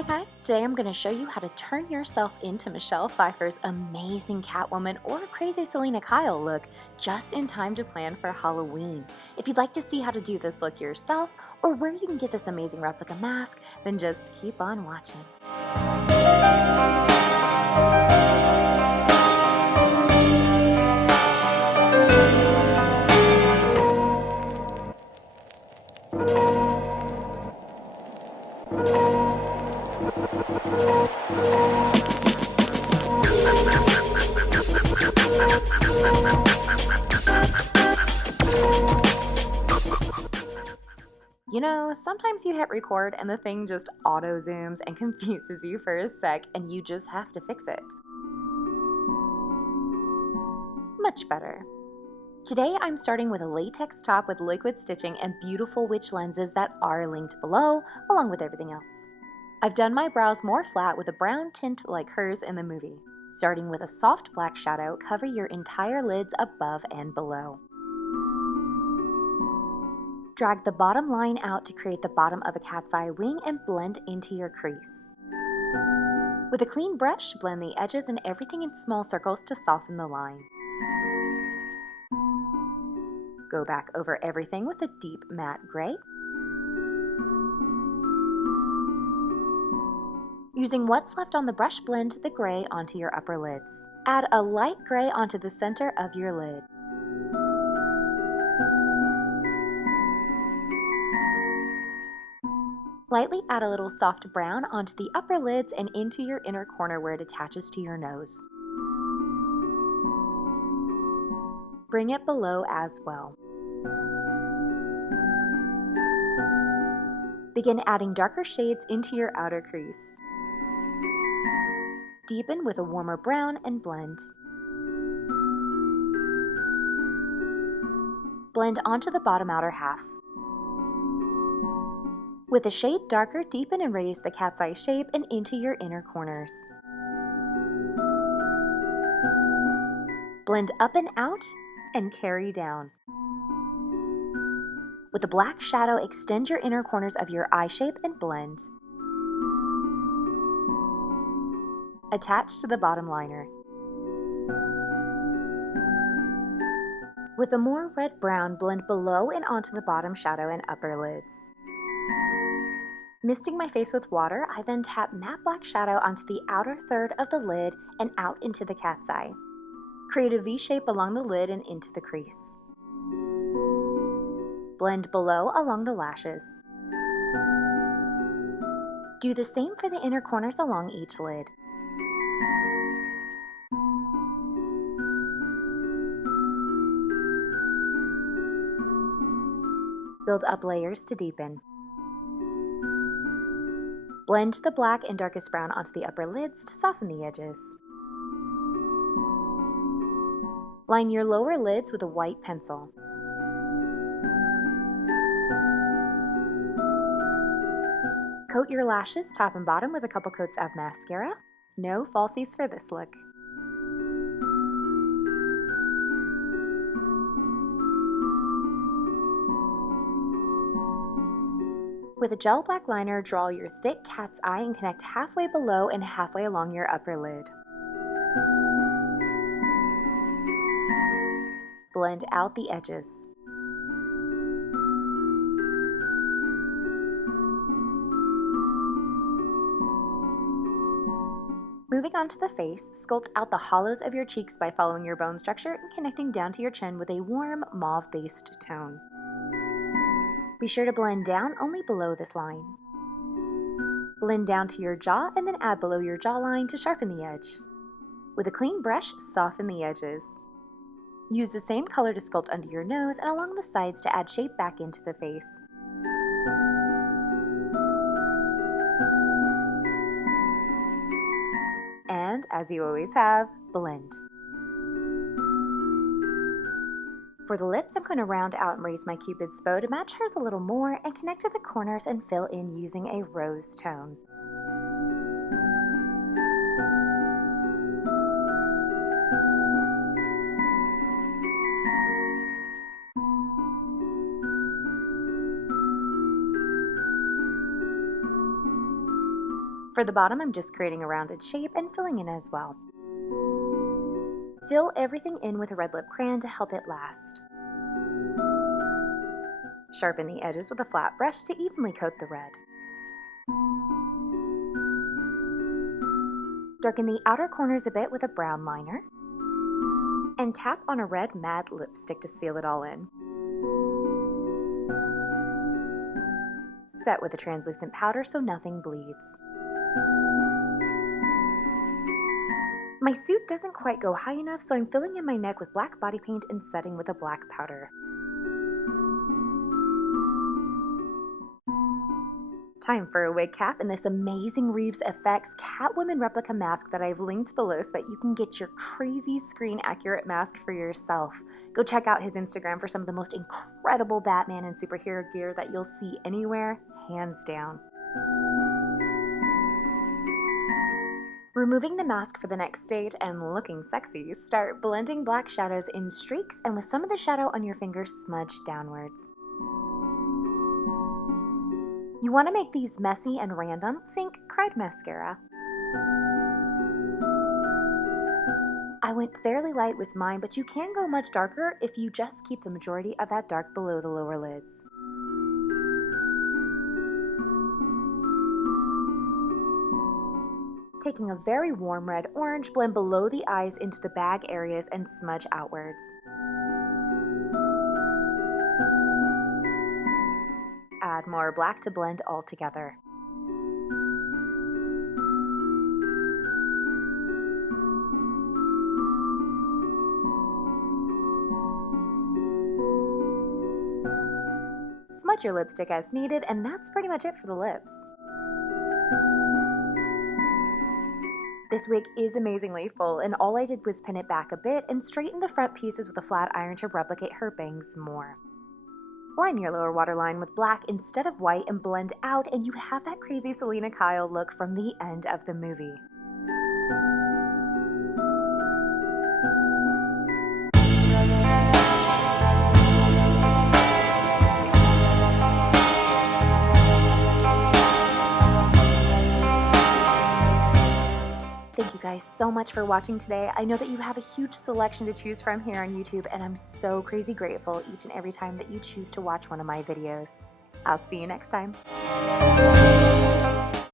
Hey guys, today I'm going to show you how to turn yourself into Michelle Pfeiffer's amazing Catwoman or crazy Selina Kyle look just in time to plan for Halloween. If you'd like to see how to do this look yourself or where you can get this amazing replica mask, then just keep on watching. You know, sometimes you hit record and the thing just auto-zooms and confuses you for a sec and you just have to fix it. Much better. Today I'm starting with a latex top with liquid stitching and beautiful witch lenses that are linked below, along with everything else. I've done my brows more flat with a brown tint like hers in the movie. Starting with a soft black shadow, cover your entire lids above and below. Drag the bottom line out to create the bottom of a cat's eye wing and blend into your crease. With a clean brush, blend the edges and everything in small circles to soften the line. Go back over everything with a deep matte gray. Using what's left on the brush, blend the gray onto your upper lids. Add a light gray onto the center of your lid. Lightly add a little soft brown onto the upper lids and into your inner corner where it attaches to your nose. Bring it below as well. Begin adding darker shades into your outer crease. Deepen with a warmer brown and blend. Blend onto the bottom outer half. With a shade darker, deepen and raise the cat's eye shape and into your inner corners. Blend up and out and carry down. With a black shadow, extend your inner corners of your eye shape and blend. Attach to the bottom liner. With a more red-brown, blend below and onto the bottom shadow and upper lids. Misting my face with water, I then tap matte black shadow onto the outer third of the lid and out into the cat's eye. Create a V shape along the lid and into the crease. Blend below along the lashes. Do the same for the inner corners along each lid. Build up layers to deepen. Blend the black and darkest brown onto the upper lids to soften the edges. Line your lower lids with a white pencil. Coat your lashes top and bottom with a couple coats of mascara. No falsies for this look. With a gel black liner, draw your thick cat's eye and connect halfway below and halfway along your upper lid. Blend out the edges. Moving on to the face, sculpt out the hollows of your cheeks by following your bone structure and connecting down to your chin with a warm mauve-based tone. Be sure to blend down only below this line. Blend down to your jaw and then add below your jawline to sharpen the edge. With a clean brush, soften the edges. Use the same color to sculpt under your nose and along the sides to add shape back into the face. And, as you always have, blend. For the lips, I'm going to round out and raise my Cupid's bow to match hers a little more and connect to the corners and fill in using a rose tone. For For the bottom, I'm just creating a rounded shape and filling in as well. Fill everything in with a red lip crayon to help it last. Sharpen the edges with a flat brush to evenly coat the red. Darken the outer corners a bit with a brown liner. And tap on a red matte lipstick to seal it all in. Set with a translucent powder so nothing bleeds. My suit doesn't quite go high enough, so I'm filling in my neck with black body paint and setting with a black powder. Time for a wig cap in this amazing ReevzFX Catwoman replica mask that I've linked below so that you can get your crazy screen accurate mask for yourself. Go check out his Instagram for some of the most incredible Batman and superhero gear that you'll see anywhere, hands down. Removing the mask for the next stage and looking sexy, start blending black shadows in streaks and with some of the shadow on your fingers smudged downwards. You want to make these messy and random, think cried mascara. I went fairly light with mine, but you can go much darker if you just keep the majority of that dark below the lower lids. Taking a very warm red orange, blend below the eyes into the bag areas and smudge outwards. Add more black to blend all together. Smudge your lipstick as needed, and that's pretty much it for the lips. This wig is amazingly full, and all I did was pin it back a bit and straighten the front pieces with a flat iron to replicate her bangs more. Line your lower waterline with black instead of white and blend out, and you have that crazy Selina Cowl look from the end of the movie. Thank you guys so much for watching today. I know that you have a huge selection to choose from here on YouTube, and I'm so crazy grateful each and every time that you choose to watch one of my videos. I'll see you next time.